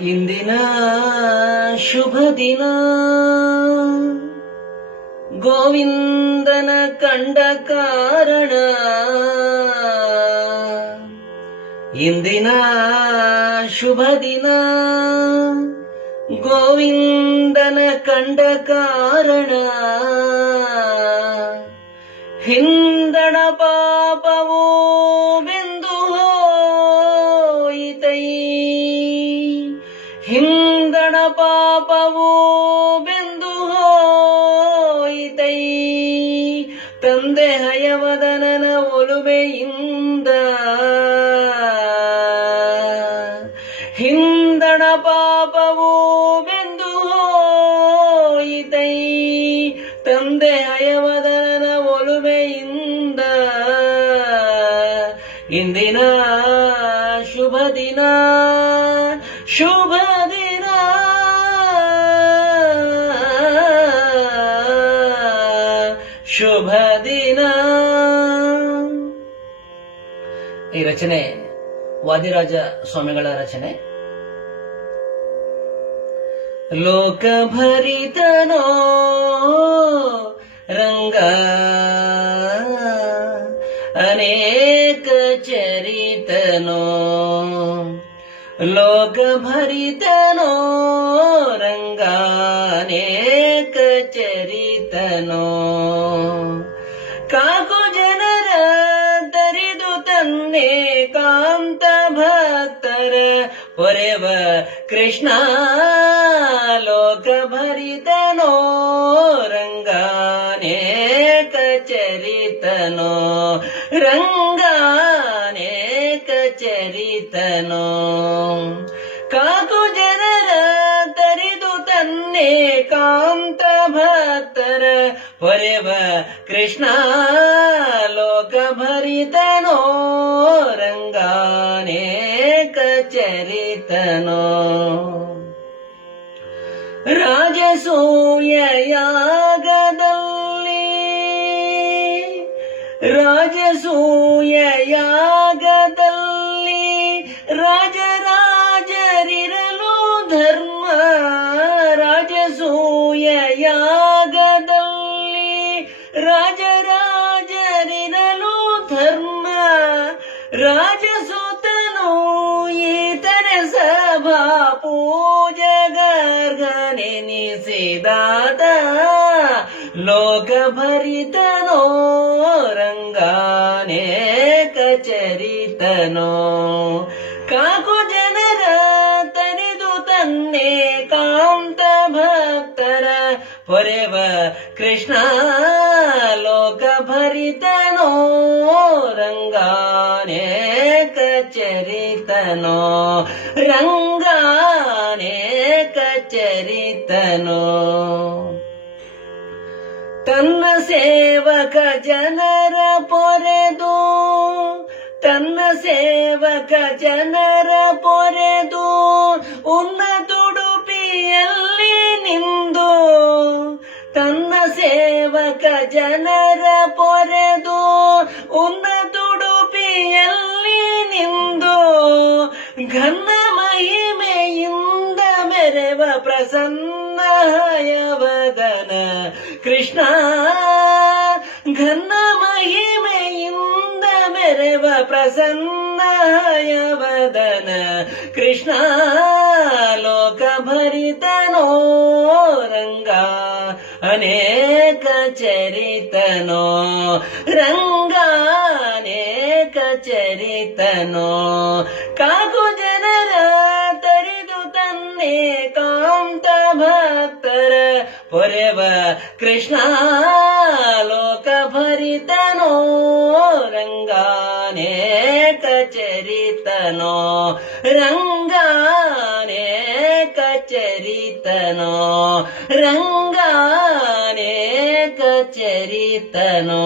ಇಂದಿನ ಶುಭ ದಿನ ಗೋವಿಂದನ ಕಂಡ ಕಾರಣ. ಇಂದಿನ ಶುಭ ದಿನ ಗೋವಿಂದನ ಕಂಡ ಕಾರಣ. ಹಿಂದಣ ಪಾಪವೂ ಬೆಂದು ಹೋಯಿತೈ, ಹಿಂದಣ ಪಾಪವೂ ಬೆಂದು ಹೋಯಿತೈ. ತಂದೆ ಹಯವದನನ ಒಲುಮೆಯಿಂದ ಹಿಂದಣ ಪಾಪವೂ ಬೆಂದು ಹೋಯಿತೈ. ತಂದೆ ಹಯವದನನ ಒಲುಮೆಯಿಂದ ಇಂದಿನ ಶುಭ ದಿನ ಶುಭ ದಿನ ಶುಭ ದಿನ. ಈ ರಚನೆ ವಾದಿರಾಜ ಸ್ವಾಮಿಗಳ ರಚನೆ. ಲೋಕಭರಿತನೋ ರಂಗ ಅನೇಕ ಚರಿತನೋ, ಲೋಕಭರಿತನೋ ರಂಗ ಅನೇಕ ಚರಿತನೋ. ಕಾಕು ಜನರ ತರಿದು ತನ್ನೇ ಕಾಂತ ಭಕ್ತರ ಪೊರೆವ ಕೃಷ್ಣ. ಲೋಕಭರಿತನೋ ರಂಗ ಅನೇಕ ಚರಿತನೋ, ರಂಗ ಅನೇಕ ಚರಿತನೋ. ಕಾಕು ಜನರ ತರಿದು ತನ್ನೇ ಕಾಂತ ಭಕ್ತರ ಪೊರೆವ ಕೃಷ್ಣ. ಲೋಕಭರಿತನೋ ರಂಗ ಅನೇಕ ಚರಿತನೋ. ರಾಜಸೂಯ ಯಾಗದಲ್ಲಿ, ರಾಜಸೂಯ ಯಾಗದಲ್ಲಿ ರಾಜರಾಜರಿರಲು ಧರ್ಮ. ರಾಜಸೂಯ ಯಾಗದಲ್ಲಿ ರಾಜರಾಜರಿರಲು ಧರ್ಮ. ರಾಜಸೂತನು ಈತನೆ ಸಭಾ ಪೂಜೆಗರ್ಗನೆನಿಸಿದಾತ. ಲೋಕಭರಿತನೋ ರಂಗ ಅನೇಕ ಚರಿತನೋ. ಕಾಕು ಜನರ ತರಿದು ತನ್ನೇ ಕಾಂತ ಭಕ್ತರ ಪೊರೆವ ಕೃಷ್ಣ. ಲೋಕಭರಿತನೋ ರಂಗ ಅನೇಕ ಚರಿತನೋ, ರಂಗ ಅನೇಕ ಚರಿತನೋ. ತನ್ನ ಸೇವಕ ಜನರ ಪೊರೆದು, ತನ್ನ ಸೇವಕ ಜನರ ಪೊರೆದು ಉನ್ನತುಡುಪಿಯಲ್ಲಿ ನಿಂದು. ತನ್ನ ಸೇವಕ ಜನರ ಪೊರೆದು ಉನ್ನತುಡುಪಿಯಲ್ಲಿ ನಿಂದು. ಘನ ಮಹಿಮೆಯಿಂದ ಮೆರೆವ ಪ್ರಸನ್ನ ಹಯವದನ ಕೃಷ್ಣ. ಘನ ಮಹಿಮೆಯಿಂದ ಮೆರೆವ ಪ್ರಸನ್ನ ಹಯವದನ ಕೃಷ್ಣ. ಲೋಕಭರಿತನೋ ರಂಗ ಅನೇಕ ಚರಿತನೋ, ರಂಗ ಅನೇಕ ಚರಿತನೋ. ಕಾಕು ಜನರ ತರಿದು ತನ್ನೇ ಕಾಂತ ಭಕ್ತರ ಪೊರೆವ ಕೃಷ್ಣ. ಲೋಕಭರಿತನೋ ರಂಗ ಅನೇಕ ಚರಿತನೋ, ರಂಗ ಅನೇಕ ಚರಿತನೋ, ರಂಗ ಅನೇಕ ಚರಿತನೋ.